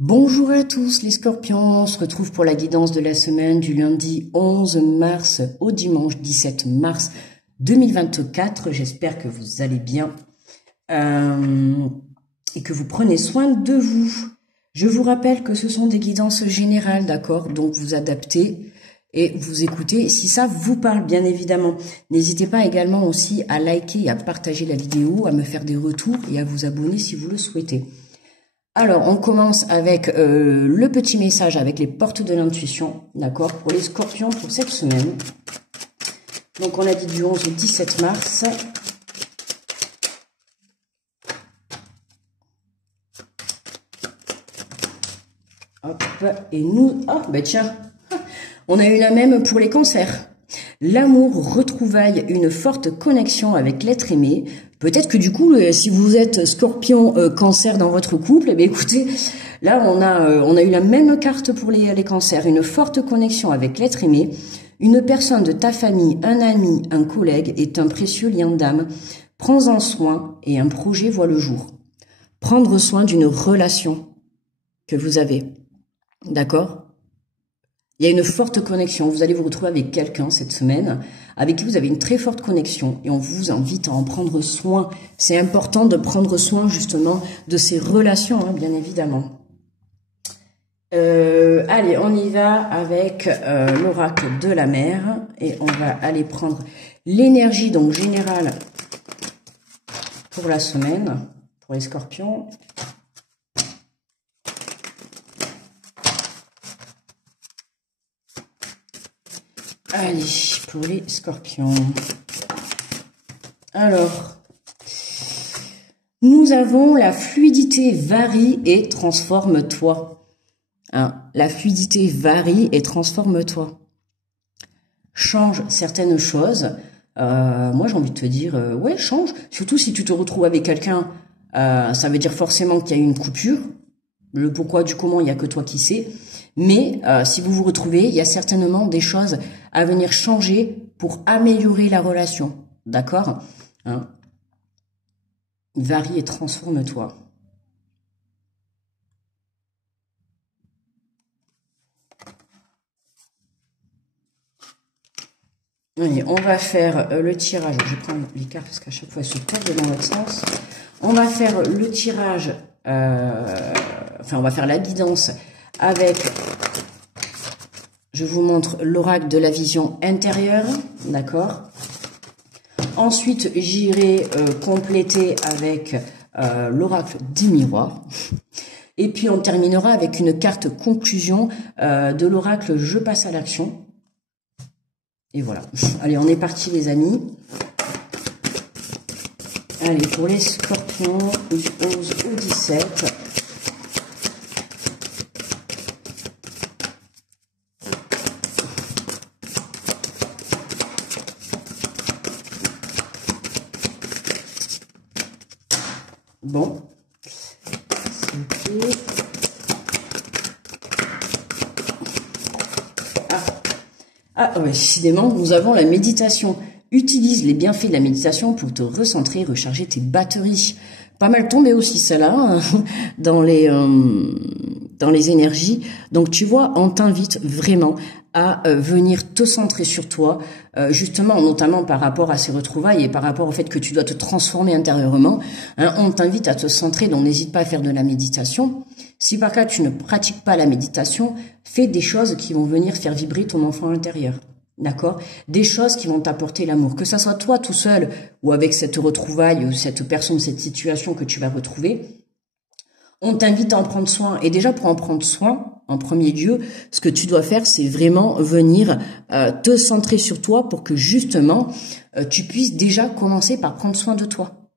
Bonjour à tous les scorpions, on se retrouve pour la guidance de la semaine du lundi 11 mars au dimanche 17 mars 2024. J'espère que vous allez bien et que vous prenez soin de vous. Je vous rappelle que ce sont des guidances générales, d'accord? Donc vous adaptez et vous écoutez si ça vous parle, bien évidemment. N'hésitez pas également aussi à liker et à partager la vidéo, à me faire des retours et à vous abonner si vous le souhaitez. Alors, on commence avec le petit message avec les portes de l'intuition, d'accord, pour les scorpions pour cette semaine. Donc, on a dit du 11 au 17 mars. Hop, et nous... Ah, ben tiens, on a eu la même pour les cancers. L'amour, retrouvaille, une forte connexion avec l'être aimé. Peut-être que du coup, si vous êtes scorpion cancer dans votre couple, eh bien, écoutez, là on a eu la même carte pour les cancers. Une forte connexion avec l'être aimé. Une personne de ta famille, un ami, un collègue est un précieux lien d'âme. Prends-en soin et un projet voit le jour. Prendre soin d'une relation que vous avez. D'accord ? Il y a une forte connexion. Vous allez vous retrouver avec quelqu'un cette semaine avec qui vous avez une très forte connexion et on vous invite à en prendre soin. C'est important de prendre soin justement de ces relations, hein, bien évidemment. Allez, on y va avec l'oracle de la mer et on va aller prendre l'énergie donc générale pour la semaine, pour les scorpions. Allez, pour les scorpions. Alors, nous avons la fluidité varie et transforme-toi. Hein, la fluidité varie et transforme-toi. Change certaines choses. Moi, j'ai envie de te dire, ouais, change. Surtout si tu te retrouves avec quelqu'un, ça veut dire forcément qu'il y a une coupure. Le pourquoi du comment, il n'y a que toi qui sais. Mais si vous vous retrouvez, il y a certainement des choses à venir changer pour améliorer la relation. D'accord, hein? Varie et transforme-toi. Allez, on va faire le tirage. Je prends les cartes parce qu'à chaque fois, elles se perdent dans l'autre sens. On va faire le tirage, enfin, on va faire la guidance avec... Je vous montre l'oracle de la vision intérieure, d'accord. Ensuite, j'irai compléter avec l'oracle du miroir. Et puis, on terminera avec une carte conclusion de l'oracle Je passe à l'action. Et voilà. Allez, on est parti les amis. Allez, pour les scorpions, du 11 au 17. Bon, okay. Ouais, décidément, nous avons la méditation. Utilise les bienfaits de la méditation pour te recentrer, recharger tes batteries. Pas mal tombé aussi celle-là hein, dans les énergies. Donc tu vois, on t'invite vraiment à venir te centrer sur toi, justement, notamment par rapport à ces retrouvailles et par rapport au fait que tu dois te transformer intérieurement. Hein, on t'invite à te centrer, donc n'hésite pas à faire de la méditation. Si par cas tu ne pratiques pas la méditation, fais des choses qui vont venir faire vibrer ton enfant intérieur. D'accord? Des choses qui vont t'apporter l'amour. Que ça soit toi tout seul ou avec cette retrouvaille ou cette personne, cette situation que tu vas retrouver, on t'invite à en prendre soin. Et déjà, pour en prendre soin, en premier lieu, ce que tu dois faire, c'est vraiment venir te centrer sur toi pour que justement, tu puisses déjà commencer par prendre soin de toi.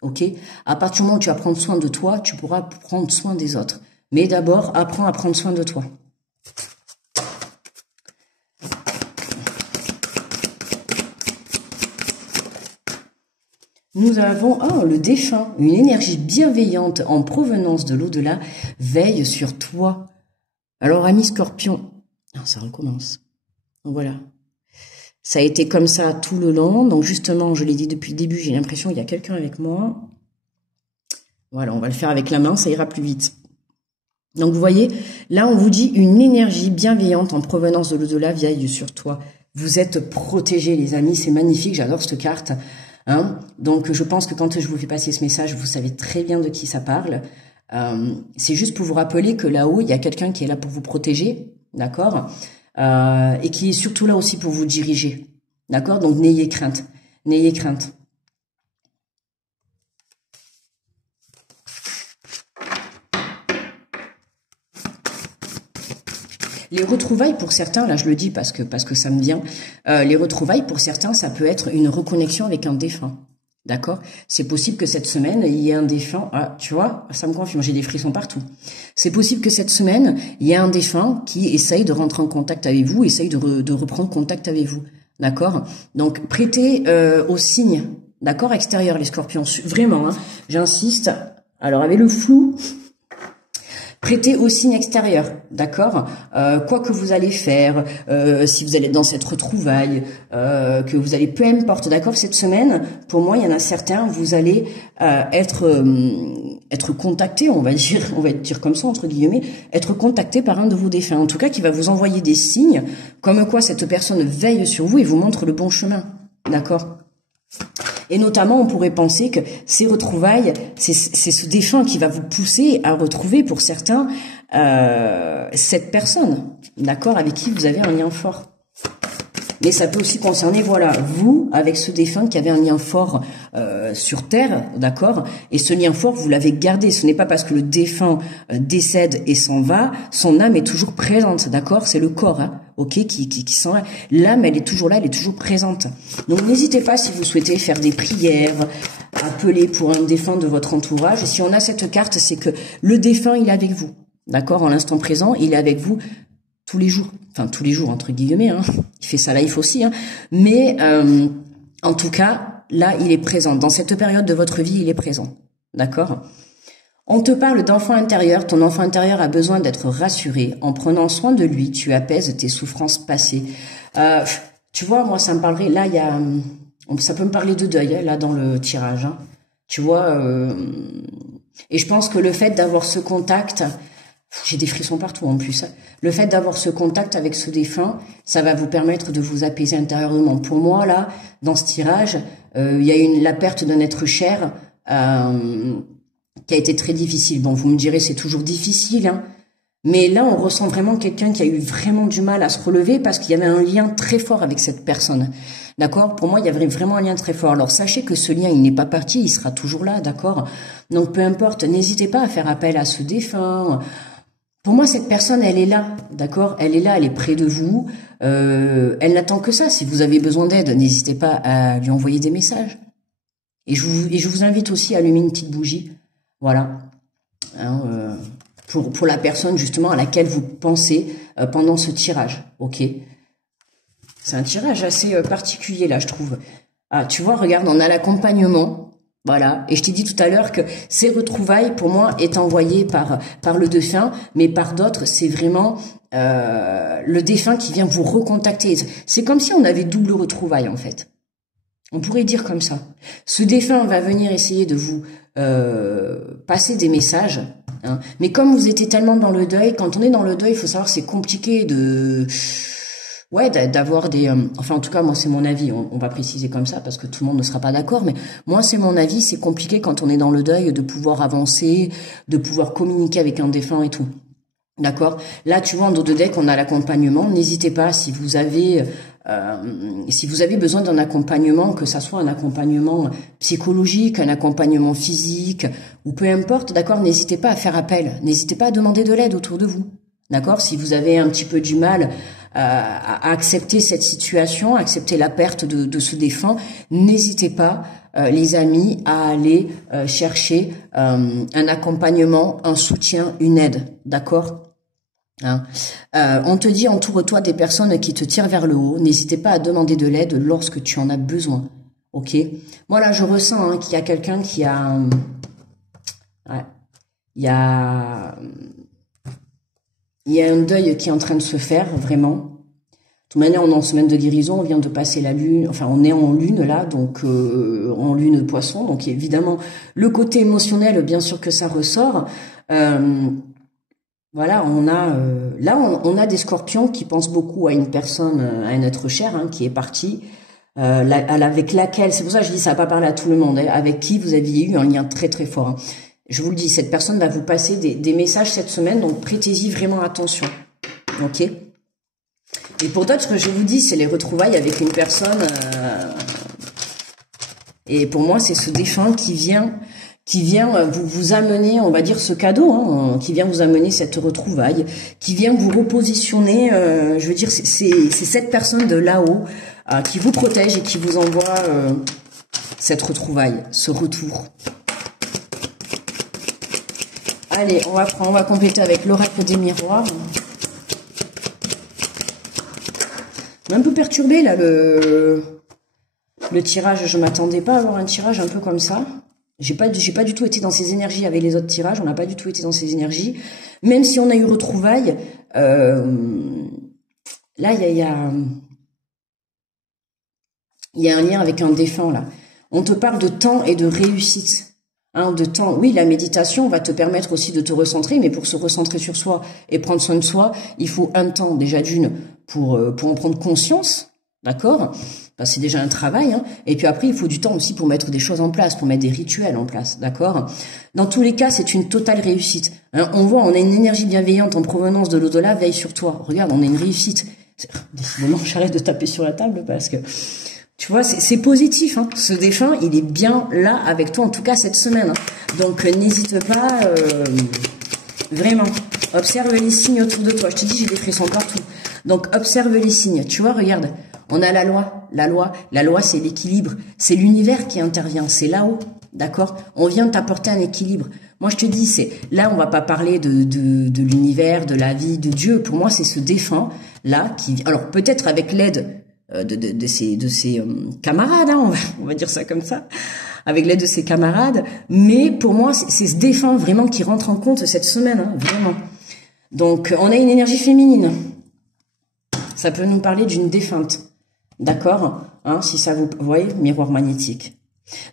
Ok? À partir du moment où tu vas prendre soin de toi, tu pourras prendre soin des autres. Mais d'abord, apprends à prendre soin de toi. Nous avons le défunt, une énergie bienveillante en provenance de l'au-delà, veille sur toi. Alors, ami Scorpion, ça recommence. Donc, voilà. Ça a été comme ça tout le long. Donc, justement, je l'ai dit depuis le début, j'ai l'impression qu'il y a quelqu'un avec moi. Voilà, on va le faire avec la main, ça ira plus vite. Donc vous voyez, là on vous dit une énergie bienveillante en provenance de l'au-delà veille sur toi. Vous êtes protégés les amis, c'est magnifique, j'adore cette carte. Hein, donc je pense que quand je vous fais passer ce message, vous savez très bien de qui ça parle. C'est juste pour vous rappeler que là-haut, il y a quelqu'un qui est là pour vous protéger, d'accord, et qui est surtout là aussi pour vous diriger, d'accord. Donc n'ayez crainte, n'ayez crainte. Les retrouvailles pour certains, là je le dis parce que ça me vient, les retrouvailles pour certains, ça peut être une reconnexion avec un défunt. D'accord? C'est possible que cette semaine, il y ait un défunt. Ah, tu vois, ça me confirme, j'ai des frissons partout. C'est possible que cette semaine, il y ait un défunt qui essaye de rentrer en contact avec vous, essaye de reprendre contact avec vous. D'accord? Donc, prêtez aux signes, d'accord, extérieurs, les scorpions. Vraiment, hein, j'insiste. Alors, avec le flou, prêtez au signe extérieur, d'accord, quoi que vous allez faire, si vous allez dans cette retrouvaille, que vous allez, peu importe, d'accord, cette semaine, pour moi, il y en a certains, vous allez être contacté, on va dire comme ça, entre guillemets, être contacté par un de vos défunts, en tout cas, qui va vous envoyer des signes, comme quoi cette personne veille sur vous et vous montre le bon chemin, d'accord. Et notamment, on pourrait penser que ces retrouvailles, c'est ce défunt qui va vous pousser à retrouver, pour certains, cette personne, d'accord, avec qui vous avez un lien fort. Mais ça peut aussi concerner, voilà, vous, avec ce défunt qui avait un lien fort sur Terre, d'accord. Et ce lien fort, vous l'avez gardé. Ce n'est pas parce que le défunt décède et s'en va, son âme est toujours présente, d'accord. C'est le corps, hein, ok, qui s'en va. L'âme, elle est toujours là, elle est toujours présente. Donc n'hésitez pas, si vous souhaitez faire des prières, appeler pour un défunt de votre entourage. Et si on a cette carte, c'est que le défunt, il est avec vous, d'accord. En l'instant présent, il est avec vous tous les jours, enfin tous les jours entre guillemets, hein. Il fait sa life aussi, hein. Mais en tout cas, là, il est présent. Dans cette période de votre vie, il est présent, d'accord. On te parle d'enfant intérieur. Ton enfant intérieur a besoin d'être rassuré. En prenant soin de lui, tu apaises tes souffrances passées. Tu vois, moi, ça me parlerait, là, il y a, ça peut me parler de deuil, là, dans le tirage, hein. Tu vois, et je pense que le fait d'avoir ce contact, j'ai des frissons partout en plus. Le fait d'avoir ce contact avec ce défunt, ça va vous permettre de vous apaiser intérieurement. Pour moi, là, dans ce tirage, il y a la perte d'un être cher qui a été très difficile. Bon, vous me direz, c'est toujours difficile, hein. Mais là, on ressent vraiment quelqu'un qui a eu vraiment du mal à se relever parce qu'il y avait un lien très fort avec cette personne. D'accord? Pour moi, il y avait vraiment un lien très fort. Alors, sachez que ce lien, il n'est pas parti, il sera toujours là, d'accord? Donc, peu importe, n'hésitez pas à faire appel à ce défunt. Pour moi, cette personne, elle est là, d'accord? Elle est là, elle est près de vous. Elle n'attend que ça. Si vous avez besoin d'aide, n'hésitez pas à lui envoyer des messages. Et je vous invite aussi à allumer une petite bougie. Voilà. Hein, pour la personne, justement, à laquelle vous pensez pendant ce tirage. Ok? C'est un tirage assez particulier, là, je trouve. Ah, tu vois, regarde, on a l'accompagnement. Voilà, et je t'ai dit tout à l'heure que ces retrouvailles, pour moi, est envoyées par le défunt, mais par d'autres, c'est vraiment le défunt qui vient vous recontacter. C'est comme si on avait double retrouvaille, en fait. On pourrait dire comme ça. Ce défunt va venir essayer de vous passer des messages, hein, mais comme vous étiez tellement dans le deuil, quand on est dans le deuil, il faut savoir que c'est compliqué d'avoir des... enfin, en tout cas, moi, c'est mon avis. On va préciser comme ça parce que tout le monde ne sera pas d'accord. Mais moi, c'est mon avis. C'est compliqué quand on est dans le deuil de pouvoir avancer, de pouvoir communiquer avec un défunt et tout. D'accord? Là, tu vois, en dos de deck, on a l'accompagnement. N'hésitez pas, si vous avez besoin d'un accompagnement, que ça soit un accompagnement psychologique, un accompagnement physique, ou peu importe, d'accord? N'hésitez pas à faire appel. N'hésitez pas à demander de l'aide autour de vous. D'accord? Si vous avez un petit peu du mal à accepter cette situation, à accepter la perte de ce défunt, n'hésitez pas, les amis, à aller chercher un accompagnement, un soutien, une aide. D'accord? Hein. On te dit, entoure-toi des personnes qui te tirent vers le haut. N'hésitez pas à demander de l'aide lorsque tu en as besoin. Ok? Moi là, je ressens qu'il y a quelqu'un qui a... ouais, il y a un deuil qui est en train de se faire, vraiment. De toute manière, on est en semaine de guérison, on vient de passer la lune, enfin, on est en lune, là, donc en lune poisson, donc évidemment, le côté émotionnel, bien sûr que ça ressort. Voilà, on a là on a des scorpions qui pensent beaucoup à une personne, à un être cher hein, qui est parti, avec laquelle, c'est pour ça que je dis ça va pas parler à tout le monde, hein, avec qui vous aviez eu un lien très très fort. Hein. Je vous le dis, cette personne va vous passer des messages cette semaine, donc prêtez-y vraiment attention. Ok. Et pour d'autres, je vous dis, c'est les retrouvailles avec une personne. Et pour moi, c'est ce défunt qui vient vous amener, on va dire, ce cadeau, hein, qui vient vous amener cette retrouvaille, qui vient vous repositionner. Je veux dire, c'est cette personne de là-haut qui vous protège et qui vous envoie cette retrouvaille, ce retour. Allez, on va compléter avec l'oracle des miroirs. On est un peu perturbé là le tirage. Je m'attendais pas à avoir un tirage un peu comme ça. J'ai pas du tout été dans ces énergies avec les autres tirages. On n'a pas du tout été dans ces énergies. Même si on a eu retrouvailles, là il y a un lien avec un défunt là. On te parle de temps et de réussite. Hein, de temps. Oui, la méditation va te permettre aussi de te recentrer, mais pour se recentrer sur soi et prendre soin de soi, il faut un temps déjà d'une pour en prendre conscience, d'accord? C'est déjà un travail, hein. Et puis après, il faut du temps aussi pour mettre des choses en place, pour mettre des rituels en place, d'accord? Dans tous les cas, c'est une totale réussite. Hein, on voit, on a une énergie bienveillante en provenance de l'au-delà, veille sur toi. Regarde, on a une réussite. Décidément, j'arrête de taper sur la table parce que... Tu vois, c'est positif, hein. Ce défunt, il est bien là avec toi, en tout cas cette semaine. Hein. Donc, n'hésite pas, vraiment, observe les signes autour de toi. Je te dis, j'ai des frissons partout. Donc, observe les signes. Tu vois, regarde, on a la loi. La loi, c'est l'équilibre. C'est l'univers qui intervient, c'est là-haut, d'accord? On vient t'apporter un équilibre. Moi, je te dis, là, on va pas parler de l'univers, de la vie, de Dieu. Pour moi, c'est ce défunt-là qui... Alors, peut-être avec l'aide... de ses camarades, hein, on va dire ça comme ça, avec l'aide de ses camarades, mais pour moi, c'est ce défunt vraiment qui rentre en compte cette semaine, hein, vraiment. Donc, on a une énergie féminine. Ça peut nous parler d'une défunte, d'accord, hein, si ça vous voyez, miroir magnétique.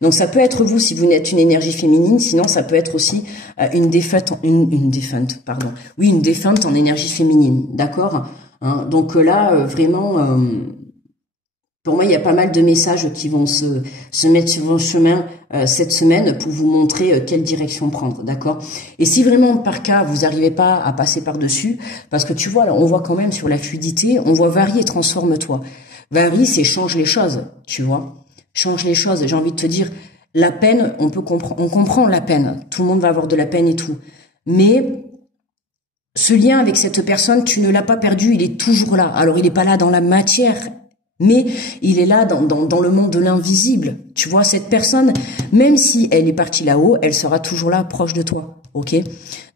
Donc, ça peut être vous si vous êtes une énergie féminine, sinon ça peut être aussi une défunte, pardon. Oui, une défunte en énergie féminine, d'accord, hein. Donc là, vraiment... Pour moi, il y a pas mal de messages qui vont se mettre sur vos chemins cette semaine pour vous montrer quelle direction prendre, d'accord? Et si vraiment, par cas, vous n'arrivez pas à passer par-dessus, parce que tu vois, là, on voit quand même sur la fluidité, on voit varie et transforme-toi. Varie, c'est change les choses, tu vois? Change les choses. J'ai envie de te dire, la peine, on comprend la peine. Tout le monde va avoir de la peine et tout. Mais... ce lien avec cette personne, tu ne l'as pas perdu, il est toujours là. Alors, il n'est pas là dans la matière, mais il est là dans le monde de l'invisible. Tu vois, cette personne, même si elle est partie là-haut, elle sera toujours là, proche de toi. Ok?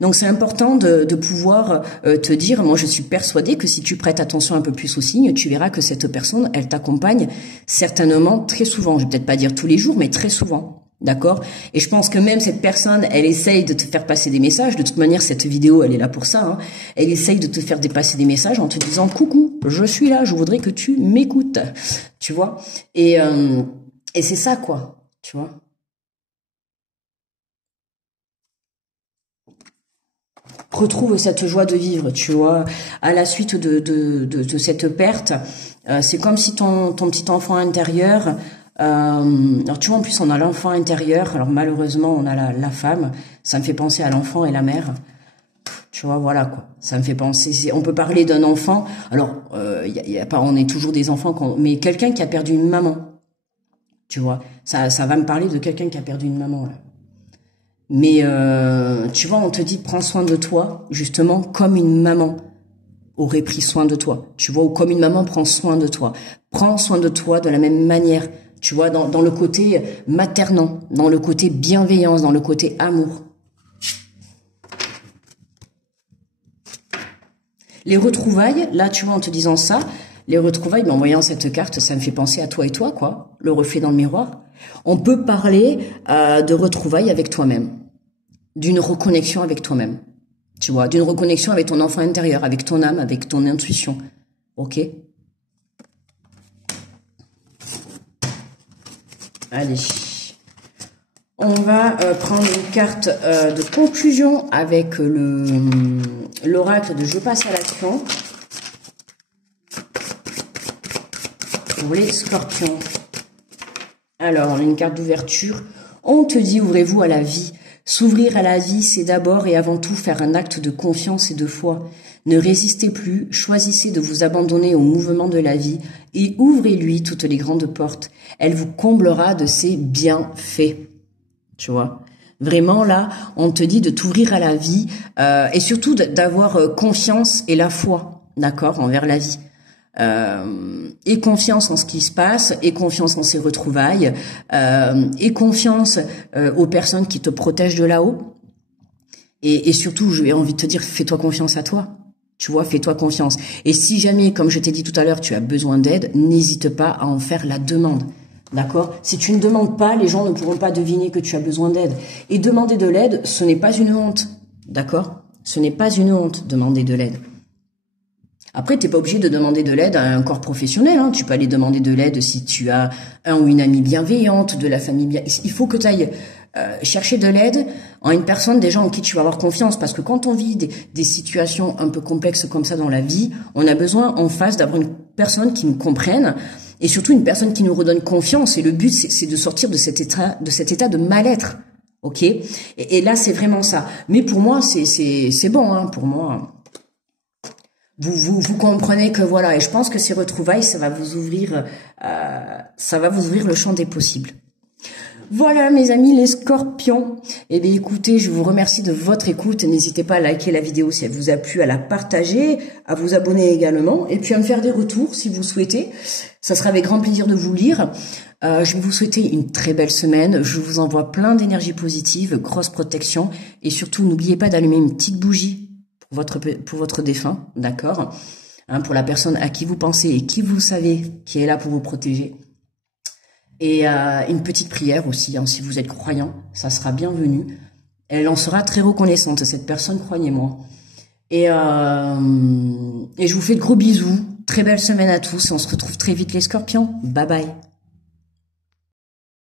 Donc, c'est important de pouvoir te dire, moi, je suis persuadée que si tu prêtes attention un peu plus aux signes, tu verras que cette personne, elle t'accompagne certainement très souvent. Je vais peut-être pas dire tous les jours, mais très souvent. D'accord? Et je pense que même cette personne, elle essaye de te faire passer des messages. De toute manière, cette vidéo, elle est là pour ça. Hein. Elle essaye de te faire passer des messages en te disant « Coucou, je suis là, je voudrais que tu m'écoutes. » Tu vois? Et c'est ça, quoi. Tu vois? Retrouve cette joie de vivre, tu vois, à la suite de cette perte. C'est comme si ton petit enfant intérieur... alors tu vois, en plus on a l'enfant intérieur, alors malheureusement on a la femme, ça me fait penser à l'enfant et la mère, tu vois, voilà quoi, ça me fait penser, on peut parler d'un enfant, alors y a pas, on est toujours des enfants, mais quelqu'un qui a perdu une maman, tu vois, ça va me parler de quelqu'un qui a perdu une maman là. Mais tu vois, on te dit prends soin de toi, justement comme une maman aurait pris soin de toi, tu vois, ou comme une maman prend soin de toi, prends soin de toi de la même manière. Tu vois, dans le côté maternant, dans le côté bienveillance, dans le côté amour. Les retrouvailles, là, tu vois, en te disant ça, les retrouvailles, mais en voyant cette carte, ça me fait penser à toi et toi, quoi, le reflet dans le miroir. On peut parler de retrouvailles avec toi-même, d'une reconnexion avec toi-même, tu vois, d'une reconnexion avec ton enfant intérieur, avec ton âme, avec ton intuition, ok? Allez, On va prendre une carte de conclusion avec l'oracle de Je passe à l'action. Pour les scorpions. Alors, une carte d'ouverture. On te dit, ouvrez-vous à la vie. S'ouvrir à la vie, c'est d'abord et avant tout faire un acte de confiance et de foi. Ne résistez plus, choisissez de vous abandonner au mouvement de la vie et ouvrez-lui toutes les grandes portes. Elle vous comblera de ses bienfaits. Tu vois ? Vraiment, là, on te dit de t'ouvrir à la vie et surtout d'avoir confiance et la foi, d'accord, envers la vie. Et confiance en ce qui se passe, et confiance en ses retrouvailles, et confiance aux personnes qui te protègent de là-haut. Et surtout, j'ai envie de te dire, fais-toi confiance à toi. Tu vois, fais-toi confiance. Et si jamais, comme je t'ai dit tout à l'heure, tu as besoin d'aide, n'hésite pas à en faire la demande. D'accord ? Si tu ne demandes pas, les gens ne pourront pas deviner que tu as besoin d'aide. Et demander de l'aide, ce n'est pas une honte. D'accord ? Ce n'est pas une honte, demander de l'aide. Après, t'es pas obligé de demander de l'aide à un corps professionnel. Hein. Tu peux aller demander de l'aide si tu as un ou une amie bienveillante, de la famille bien. Il faut que tu ailles chercher de l'aide en une personne déjà en qui tu vas avoir confiance. Parce que quand on vit des situations un peu complexes comme ça dans la vie, on a besoin en face d'avoir une personne qui nous comprenne et surtout une personne qui nous redonne confiance. Et le but, c'est de sortir de cet état de mal-être. Ok ? Et là, c'est vraiment ça. Mais pour moi, c'est bon. Hein, pour moi. Vous comprenez que voilà, et je pense que ces retrouvailles, ça va vous ouvrir le champ des possibles. Voilà mes amis les scorpions. Eh bien écoutez, je vous remercie de votre écoute. N'hésitez pas à liker la vidéo si elle vous a plu, à la partager, à vous abonner également, et puis à me faire des retours si vous souhaitez. Ça sera avec grand plaisir de vous lire. Je vais vous souhaiter une très belle semaine. Je vous envoie plein d'énergie positive, grosse protection, et surtout n'oubliez pas d'allumer une petite bougie pour votre défunt, d'accord, hein, pour la personne à qui vous pensez et qui vous savez qui est là pour vous protéger. Et une petite prière aussi, hein, si vous êtes croyant, ça sera bienvenu. Elle en sera très reconnaissante, cette personne, croyez-moi. Et je vous fais de gros bisous. Très belle semaine à tous. On se retrouve très vite les scorpions. Bye bye.